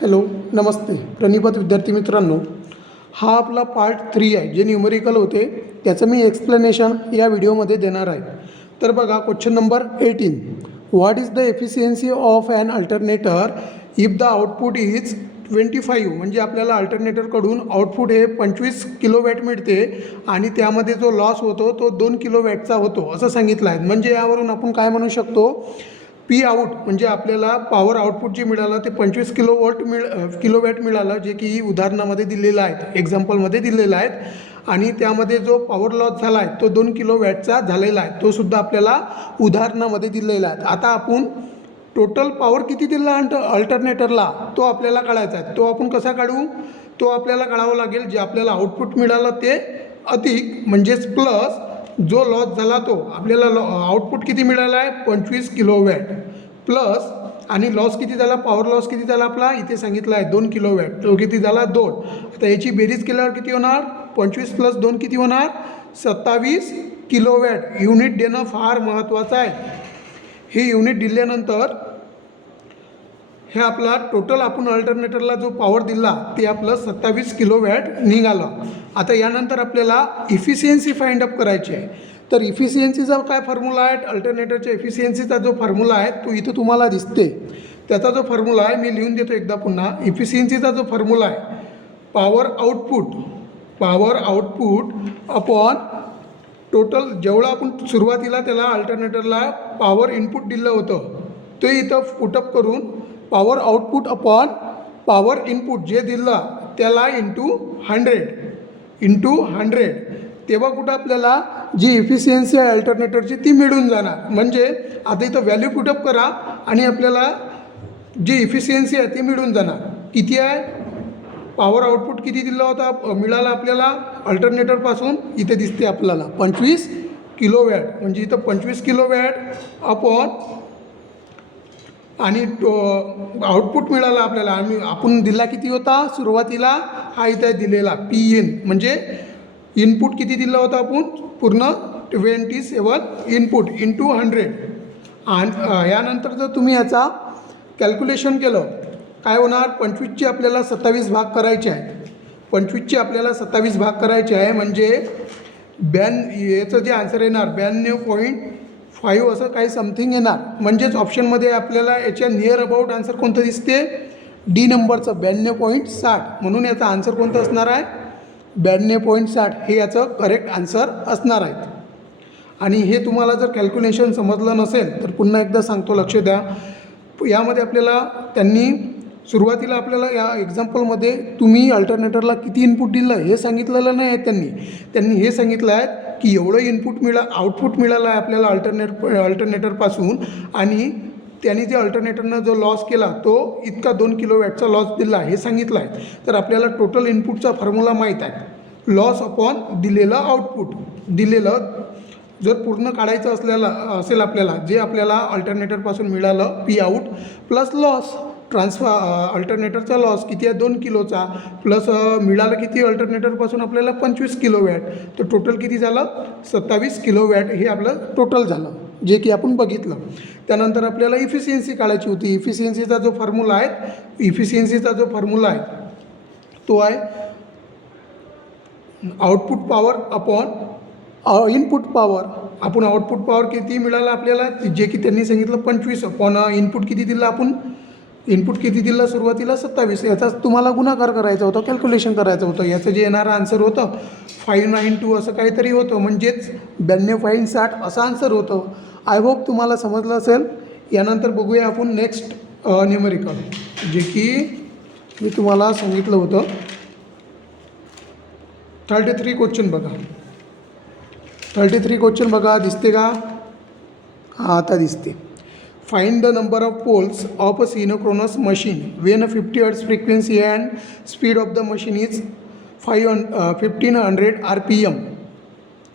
Hello नमस्ते प्रणिपत विद्यार्थी मित्रांनो, हा आपला पार्ट 3 आहे जे न्यूमेरिकल होते त्याचं मी एक्सप्लेनेशन या व्हिडिओमध्ये देणार आहे. तर बघा question number 18, what is the efficiency of an alternator if the output is 25. म्हणजे आपल्याला अल्टरनेटरकडून आउटपुट हे 25 किलोवॅट मिळते आणि त्यामध्ये जो लॉस होतो तो 2 किलोवॅटचा होतो असं सांगितलं आहे. म्हणजे यावरून आपण काय म्हणू शकतो, पी आऊट म्हणजे आपल्याला पॉवर आउटपुट जे मिळालं ते 25 किलोवॅट मिळालं, जे की उदाहरणामध्ये दिलेलं आहे, एक्झाम्पलमध्ये दिलेलं आहेत. आणि त्यामध्ये जो पॉवर लॉस झाला आहे तो 2 किलोवॅटचा झालेला आहे, तो सुद्धा आपल्याला उदाहरणामध्ये दिलेला आहे. आता आपण टोटल पॉवर किती दिला अल्टरनेटरला तो आपल्याला काढायचा आहे. तो आपण कसा काढू, तो आपल्याला काढावं लागेल जे आपल्याला आउटपुट मिळालं ते अधिक म्हणजेच प्लस जो लॉस झाला तो आपल्याला आउटपुट किती मिळाला आहे 25 किलोवॅट प्लस आणि लॉस किती झाला, पॉवर लॉस किती झाला आपला इथे सांगितला आहे 2 किलोवॅट, तो किती झाला 2. आता याची बेरीज केल्यावर किती होणार, 25 + 2 किती होणार 27 किलोवॅट. युनिट देणं फार महत्त्वाचं आहे. हे युनिट दिल्यानंतर हे आपला टोटल आपण अल्टरनेटरला जो पॉवर दिला ते आपलं 27 किलोवॅट निघालं. आता यानंतर आपल्याला इफिशियन्सी फाइंड अप करायची आहे. तर इफिशियन्सीचा काय फॉर्म्युला आहे, अल्टरनेटरच्या इफिशियन्सीचा जो फॉर्म्युला आहे तो इथं तुम्हाला दिसते. त्याचा जो फॉर्म्युला आहे मी लिहून देतो एकदा पुन्हा. इफिशियन्सीचा जो फॉर्म्युला आहे पॉवर आउटपुट अपॉन टोटल, जेवढं आपण सुरुवातीला त्याला अल्टरनेटरला पॉवर इनपुट दिलं होतं ते इथं पुटअप करून power output upon power input जे दिलं त्याला इंटू 100 तेव्हा कुठं आपल्याला जी इफिशियन्सी आहे अल्टरनेटरची ती मिळून जाणार. म्हणजे आता इथं व्हॅल्यू पुटअप करा आणि आपल्याला जी इफिशियन्सी आहे ती मिळून जाणार. किती आहे, पॉवर आउटपुट किती दिला होता मिळाला आपल्याला अल्टरनेटरपासून, इथे दिसते आपल्याला 25 किलोवॅट. म्हणजे इथं 25 किलोवॅट अपॉन आणि आउटपुट मिळाला आपल्याला. आपण दिला किती होता सुरुवातीला, हा इथे दिलेला PN म्हणजे इनपुट किती दिलं होतं आपण पूर्ण 27 इनपुट इंटू 100. आणि यानंतर जर तुम्ही याचा कॅल्क्युलेशन केलं काय होणार, 25चे आपल्याला 27 भाग करायचे आहेत. 25चे आपल्याला 27 भाग करायचे आहे म्हणजे याचं जे आन्सर येणार 92.5 असं काही समथिंग येणार. म्हणजेच ऑप्शनमध्ये आपल्याला याच्या नियर अबाउट आन्सर कोणतं दिसते, डी नंबरचं 92.60. म्हणून याचा आन्सर कोणतं असणार आहे 92.60 हे याचं करेक्ट आन्सर असणार आहे. आणि हे तुम्हाला जर कॅल्क्युलेशन समजलं नसेल तर पुन्हा एकदा सांगतो, लक्ष द्या. यामध्ये आपल्याला त्यांनी सुरुवातीला आपल्याला या एक्झाम्पलमध्ये तुम्ही अल्टरनेटरला किती इनपुट दिलं हे सांगितलेलं नाही आहे. त्यांनी हे सांगितलं आहे की एवढं आउटपुट मिळालं आहे आपल्याला अल्टरनेटरपासून आणि त्यांनी जे अल्टरनेटरनं जो लॉस केला तो इतका 2 किलोवॅटचा लॉस दिला हे सांगितलं आहे. तर आपल्याला टोटल इनपुटचा फॉर्म्युला माहीत आहे, लॉस अपॉन दिलेलं आउटपुट. दिलेलं जर पूर्ण काढायचं असेल आपल्याला जे आपल्याला अल्टरनेटरपासून मिळालं पी आऊट प्लस लॉस अल्टरनेटरचा लॉस किती आहे 2 किलोचा प्लस मिळालं किती अल्टरनेटरपासून आपल्याला 25 किलोवॅट, तर टोटल किती झालं 27 किलोवॅट हे आपलं टोटल झालं जे की आपण बघितलं. त्यानंतर आपल्याला इफिशियन्सी काढायची होती. इफिशियन्सीचा जो फॉर्म्युला आहे तो आहे output power upon input power. आपण आउटपुट पॉवर किती मिळालं आपल्याला जे की त्यांनी सांगितलं 25 अपॉन इनपुट किती दिलं, आपण इनपुट किती दिलं सुरुवातीला 27. याचाच तुम्हाला गुणाकार करायचा होता, कॅल्क्युलेशन करायचं होतं. याचं जे येणारं आन्सर होतं 592 असं काहीतरी होतं, म्हणजेच 92.60 असं आन्सर होतं. आय होप तुम्हाला समजलं असेल. यानंतर बघूया आपण नेक्स्ट न्यूमेरिकल जे की मी तुम्हाला सांगितलं होतं 33 क्वेश्चन बघा. 33 क्वेश्चन बघा, दिसते का, हां आता दिसते. Find the number of poles of a synchronous machine when 50 hertz frequency and speed of the machine is 1500 RPM.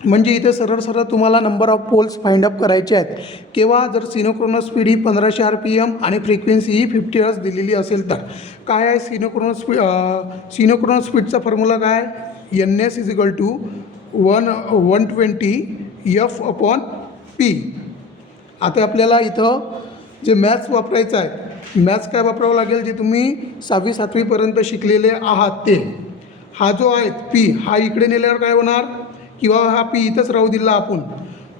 म्हणजे इथे सरळ तुम्हाला number of poles find up करायचे आहेत. केव्हा, जर सिनोक्रोनस स्पीड ही 1500 RPM आणि फ्रिक्वेन्सी ही 50 हर्ट्ज दिलेली असेल तर. काय आहे सिनोक्रोनस स्पीडचा फॉर्म्युला काय, NS = 120 F/P. आता आपल्याला इथं जे मॅथ्स वापरायचं आहे मॅथ्स काय वापरावं लागेल, जे तुम्ही 6वी 7वीपर्यंत शिकलेले आहात ते. हा जो आहे पी, हा इकडे नेल्यावर काय होणार, किंवा हा पी इथंच राहू दिला आपण,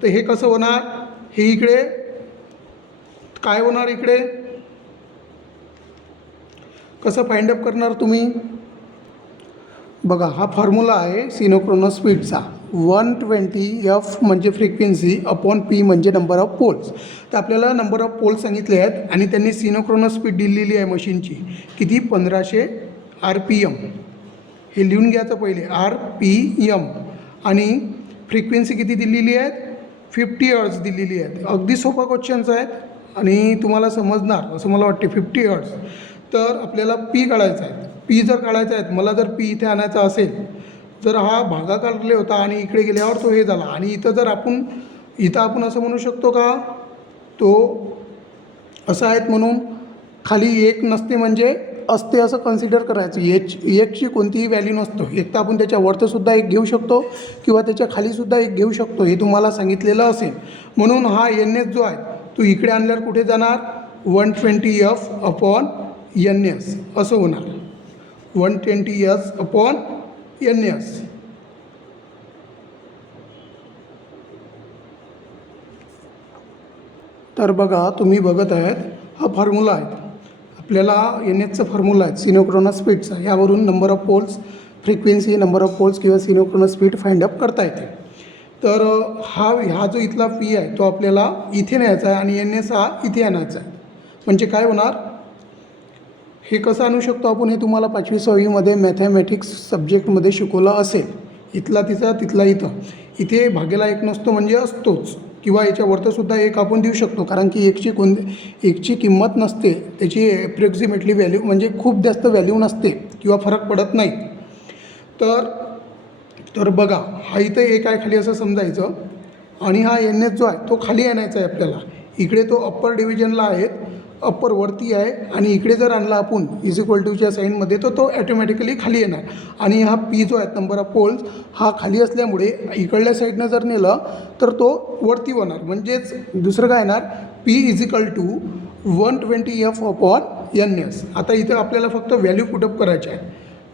तर हे कसं होणार, हे इकडे काय होणार, इकडे कसं फाइंड अप करणार तुम्ही. बघा, हा फॉर्म्युला आहे सिनोक्रोनस स्पीडचा. 120 म्हणजे फ्रिक्वेन्सी अपॉन पी म्हणजे नंबर ऑफ पोल्स. तर आपल्याला नंबर ऑफ पोल्स सांगितले आहेत आणि त्यांनी सिनोक्रोनस स्पीड दिलेली आहे मशीनची किती, 1500 RPM. हे लिहून घ्यायचं पहिले, RPM. आणि फ्रिक्वेन्सी किती दिलेली आहेत, 50 हर्ट्ज दिलेली आहेत. अगदी सोपा क्वेश्चन्स आहेत आणि तुम्हाला समजणार असं मला वाटते. 50 हर्ट्ज. तर आपल्याला पी काढायचा आहे. पी जर काढायचा आहे, मला जर पी इथे आणायचा असेल, जर हा भागाकारले होता आणि इकडे गेल्यावर तो हे झाला, आणि इथं आपण असं म्हणू शकतो का, तो असा आहेत म्हणून खाली एक नसते म्हणजे असते असं कन्सिडर करायचं. एकची कोणतीही व्हॅल्यू नसतो. एक तर आपण त्याच्या वरतंसुद्धा एक घेऊ शकतो किंवा त्याच्या खालीसुद्धा एक घेऊ शकतो, हे तुम्हाला सांगितलेलं असेल. म्हणून हा NS जो आहे तो इकडे आणल्यावर कुठे जाणार, 120F अपॉन NS असं होणार. 120S upon NS. तर बघा, तुम्ही बघत आहेत हा फॉर्म्युला आहे आपल्याला, NSचा फॉर्म्युला आहे सिनोक्रोनस स्पीडचा. यावरून number of poles, frequency, number of poles किंवा सिनोक्रोनस स्पीड फाइंड अप करता येते. तर हा जो इथला पी आहे तो आपल्याला इथे न्यायचा आहे आणि NS हा इथे आणायचा आहे. म्हणजे काय होणार, हे कसं आणू शकतो आपण, हे तुम्हाला 5वी 6वीमध्ये मॅथमॅटिक्स सब्जेक्टमध्ये शिकवलं असेल. इथला तिचा, तिथला इथं. इथे भागेला एक नसतो म्हणजे असतोच, किंवा याच्यावरतंसुद्धा एक आपण देऊ शकतो, कारण की एकची किंमत नसते, त्याची ॲप्रॉक्सिमेटली व्हॅल्यू म्हणजे खूप जास्त व्हॅल्यू नसते किंवा फरक पडत नाही. तर बघा, हा इथं एक आहे खाली असं समजायचं, आणि हा NS जो आहे तो खाली आणायचा आहे आपल्याला. इकडे तो अप्पर डिव्हिजनला आहे, अप्पर वरती आहे, आणि इकडे जर आणला आपण = साईनमध्ये तर तो ॲटोमॅटिकली खाली येणार. आणि हा पी जो आहे नंबर ऑफ पोल्स, हा खाली असल्यामुळे इकडल्या साईडनं जर नेलं तर तो वरती होणार. म्हणजेच दुसरं काय येणार, P = 120F अपॉन NS. आता इथं आपल्याला फक्त व्हॅल्यू पुटअप करायची आहे.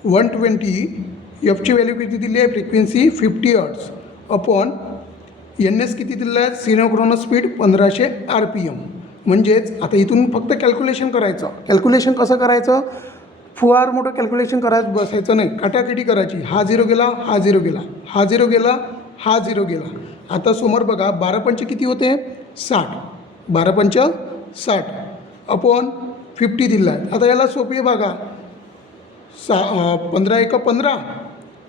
120Fची व्हॅल्यू किती दिली आहे, फ्रिक्वेन्सी 50 हर्ट्ज अपॉन NS किती दिलं आहे, सिनोक्रोनस स्पीड 1500 RPM. म्हणजेच आता इथून फक्त कॅल्क्युलेशन करायचं. कॅल्क्युलेशन कसं करायचं, फार मोठं कॅल्क्युलेशन करायचं बसायचं नाही, काटाकाटी करायची. हा 0 गेला, हा 0 गेला, हा 0 गेला, हा 0 गेला. आता समोर बघा, 12 पंचे किती होते, 60. 12 पंच 60 अपॉन 50 दिला आहे. आता याला सोपी बघा, 15 × 15,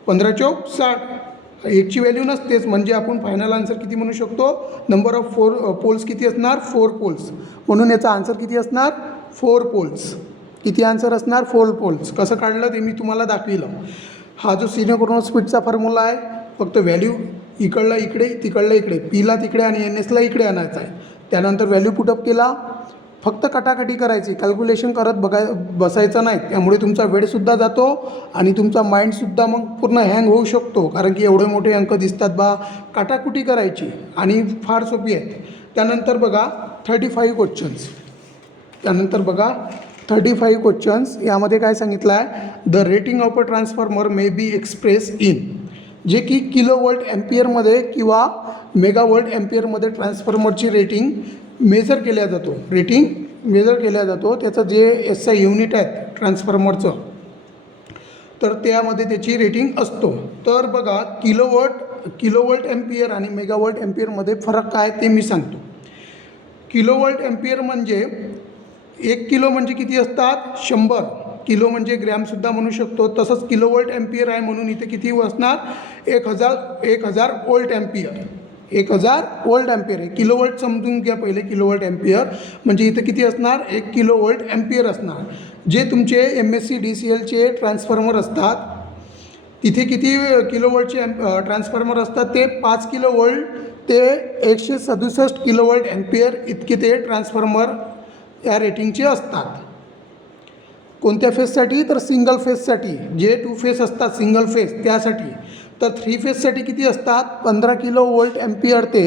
15 चौक 60. एकची व्हॅल्यू नसतेच, म्हणजे आपण फायनल आन्सर किती म्हणू शकतो, नंबर ऑफ पोल्स किती असणार, 4 पोल्स. म्हणून याचा आन्सर किती असणार, 4 पोल्स. किती आन्सर असणार, 4 पोल्स. कसं काढलं ते मी तुम्हाला दाखविलं. हा जो सिनोक्रोनस स्पीडचा फॉर्म्युला आहे, फक्त व्हॅल्यू इकडला इकडे, तिकडला इकडे, पीला तिकडे आणि NSला इकडे आणायचा आहे. त्यानंतर व्हॅल्यू पुटअप केला, फक्त कटाकटी करायची, कॅल्क्युलेशन करत बसायचं नाही. त्यामुळे तुमचा वेळसुद्धा जातो आणि तुमचा माइंडसुद्धा मग पूर्ण हँग होऊ शकतो, कारण की एवढे मोठे अंक दिसतात बा. काटाकुटी करायची आणि फार सोपी आहे. त्यानंतर बघा 35 क्वेश्चन्स. त्यानंतर बघा 35 क्वेश्चन्स. यामध्ये काय सांगितलं आहे, the rating of a transformer may be express in, जे की किलोवोल्ट ॲम्पियरमध्ये किंवा मेगावोल्ट ॲम्पियरमध्ये ट्रान्सफॉर्मरची रेटिंग मेजर केल्या जातो. रेटिंग मेजर केल्या जातो. त्याचं जे SI युनिट आहे ट्रान्सफॉर्मरचं, तर त्यामध्ये त्याची रेटिंग असतो. तर बघा, किलोवोल्ट ॲम्पियर आणि मेगावोल्ट ॲम्पियरमध्ये फरक काय ते मी सांगतो. किलोवोल्ट ॲम्पियर म्हणजे 1 किलो म्हणजे किती असतात, 100. किलो म्हणजे ग्रॅमसुद्धा म्हणू शकतो. तसंच किलोवोल्ट ॲम्पियर आहे म्हणून इथे किती असणार, 1000 वोल्ट ॲम्पियर. 1000 वोल्ट ॲम्पियर आहे. किलोवोल्ट समजून घ्या पहिले. किलोवोल्ट ॲम्पियर म्हणजे इथं किती असणार, 1 किलोवोल्ट ॲम्पियर असणार. जे तुमचे MSC DCLचे ट्रान्सफॉर्मर असतात तिथे किती किलोवोल्टचे ट्रान्सफॉर्मर असतात, ते 5 किलोवोल्ट ते 167 किलोवोल्ट ॲम्पियर इतके ते ट्रान्सफॉर्मर या रेटिंगचे असतात. कोणत्या फेजसाठी, तर सिंगल फेजसाठी. जे 2 फेज असतात सिंगल फेज त्यासाठी. तर 3 फेजसाठी किती असतात, 15 किलोवोल्ट ॲम्पियर ते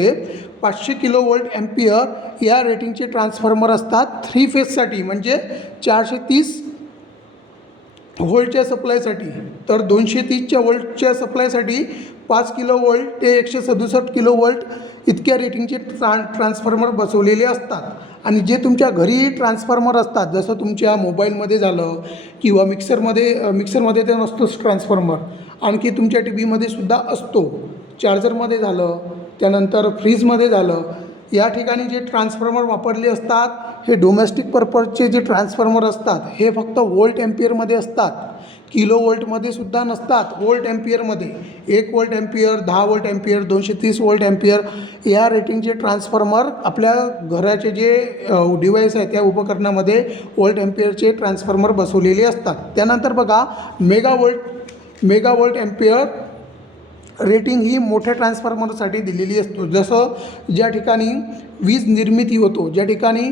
500 किलो वोल्ट ॲम्पियर या रेटिंगचे ट्रान्सफॉर्मर असतात 3 फेजसाठी, म्हणजे 430 व्होल्टच्या सप्लायसाठी. तर 230च्या व्होल्टच्या सप्लायसाठी 5 किलो वोल्ट ते 167 किलो वोल्ट इतक्या रेटिंगचे ट्रान्सफॉर्मर बसवलेले असतात. आणि जे तुमच्या घरी ट्रान्सफॉर्मर असतात, जसं तुमच्या मोबाईलमध्ये झालं किंवा मिक्सरमध्ये ते नसतोच ट्रान्सफॉर्मर, आणखी तुमच्या टी व्हीमध्ये सुद्धा असतो, चार्जरमध्ये झालं, त्यानंतर फ्रीजमध्ये झालं, या ठिकाणी जे ट्रान्सफॉर्मर वापरले असतात हे डोमेस्टिक पर्पजचे जे ट्रान्सफॉर्मर असतात हे फक्त व्होल्ट ॲम्पियरमध्ये असतात, किलो वोल्टमध्ये सुद्धा नसतात. व्होल्ट ॲम्पियरमध्ये 1 volt ampere, 10 volt ampere, 230 volt ampere या रेटिंगचे ट्रान्सफॉर्मर आपल्या घराचे जे डिव्हाइस आहे त्या उपकरणामध्ये व्होल्ट ॲम्पियरचे ट्रान्सफॉर्मर बसवलेले असतात. त्यानंतर बघा मेगा व्होल्ट ॲम्पियर रेटिंग ही मोठ्या ट्रान्सफॉर्मरसाठी दिलेली असतो. जसं ज्या ठिकाणी वीज निर्मिती होतो, ज्या ठिकाणी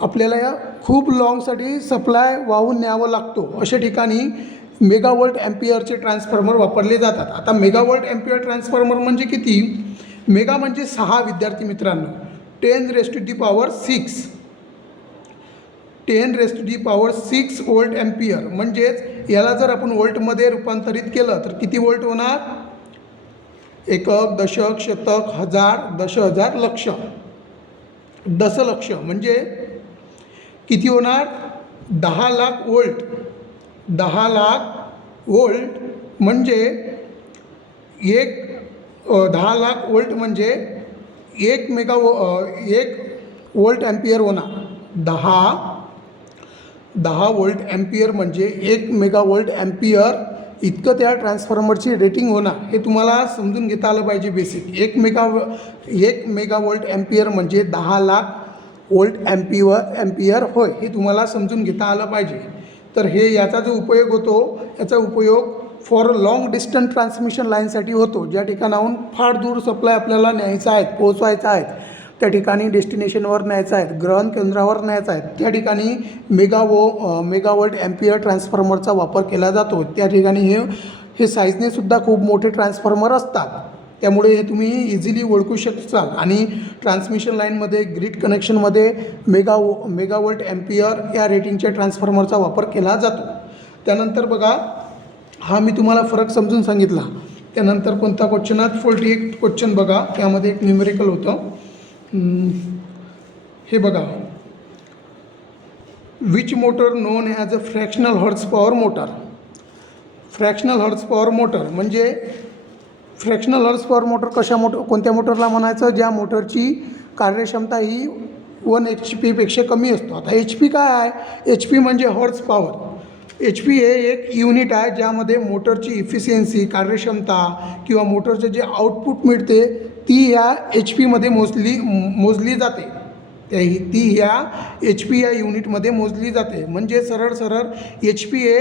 आपल्याला खूप लॉंगसाठी सप्लाय वाहून न्यावं लागतो, अशा ठिकाणी मेगा व्होल्ट ॲम्पियरचे ट्रान्सफॉर्मर वापरले जातात. आता मेगा व्होल्ट ॲम्पियर ट्रान्सफॉर्मर म्हणजे किती? मेगा म्हणजे 6 विद्यार्थी मित्रांनो, 10⁻⁶. 10⁻⁶ व्होल्ट ॲम्पियर, म्हणजेच याला जर आपण व्होल्टमध्ये रूपांतरित केलं तर किती व्होल्ट होणार? एकक, दशक, शतक, हजार, दशहजार, लक्ष. दशलक्ष म्हणजे किती होणार? 10 लाख व्होल्ट. 10 लाख व्होल्ट म्हणजे 10 लाख व्होल्ट म्हणजे 1 व्होल्ट ॲम्पियर होणार. 10 व्होल्ट ॲम्पियर म्हणजे 1 मेगा व्होल्ट ॲम्पियर इतकं त्या ट्रान्सफॉर्मरची रेटिंग होणार. हे तुम्हाला समजून घेता आलं पाहिजे बेसिक. 1 मेगा व्होल्ट ॲम्पियर म्हणजे 10 लाख व्होल्ट ॲम्पियर होय, हे तुम्हाला समजून घेता आलं पाहिजे. तर हे याचा जो उपयोग होतो, याचा उपयोग फॉर लॉंग डिस्टन्स ट्रान्समिशन लाईनसाठी होतो. ज्या ठिकाणाहून फार दूर सप्लाय आपल्याला न्यायचा आहे, पोहोचवायचा आहे, त्या ठिकाणी डेस्टिनेशनवर न्यायचं आहे, ग्रहण केंद्रावर न्यायचं आहे, त्या ठिकाणी मेगा व्होल्ट ॲम्पियर ट्रान्सफॉर्मरचा वापर केला जातो. त्या ठिकाणी हे साईजने सुद्धा खूप मोठे ट्रान्सफॉर्मर असतात, त्यामुळे हे तुम्ही इझिली ओळखू शकता. आणि ट्रान्समिशन लाईनमध्ये ग्रीड कनेक्शनमध्ये मेगा व्होल्ट ॲम्पियर या रेटिंगच्या ट्रान्सफॉर्मरचा वापर केला जातो. त्यानंतर बघा, हा मी तुम्हाला फरक समजून सांगितला. त्यानंतर कोणता क्वेश्चनात 48 क्वेश्चन बघा, त्यामध्ये एक न्यूमेरिकल होतं. हे बघा, which motor non as a fractional horse power motor. Fractional horse power motor म्हणजे फ्रॅक्शनल हॉर्स पॉवर मोटर कोणत्या मोटरला म्हणायचं? ज्या मोटरची कार्यक्षमता ही 1 HP पेक्षा कमी असतो. आता HP काय आहे? HP म्हणजे हॉर्स पॉवर. HP हे एक युनिट आहे ज्यामध्ये मोटरची इफिशियन्सी, कार्यक्षमता किंवा मोटरचे जे आउटपुट मिळते ती ह्या HP मोजली जाते. ती ह्या HP या युनिटमध्ये मोजली जाते. म्हणजे सरळ HP हे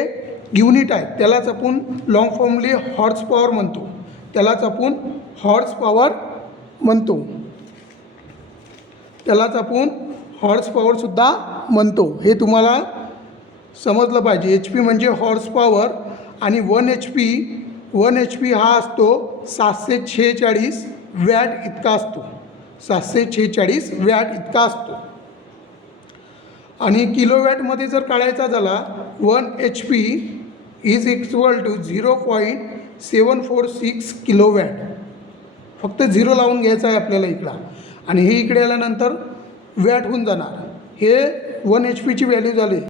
युनिट आहे, त्यालाच आपण लॉंग फॉर्मली हॉर्स पॉवर म्हणतो. त्यालाच आपण हॉर्स पॉवरसुद्धा म्हणतो. हे तुम्हाला समजलं पाहिजे. HP म्हणजे हॉर्स पॉवर आणि 1 HP हा असतो 746 वॅट इतका असतो. 746 वॅट इतका असतो. आणि किलोवॅटमध्ये जर काढायचा झाला 1 HP is equal to 0.746 kilowatt. फक्त 0 लावून घ्यायचं आहे आपल्याला इकडं, आणि हे इकडे आल्यानंतर वॅट होऊन जाणार. हे 1 HP ची व्हॅल्यू झाली.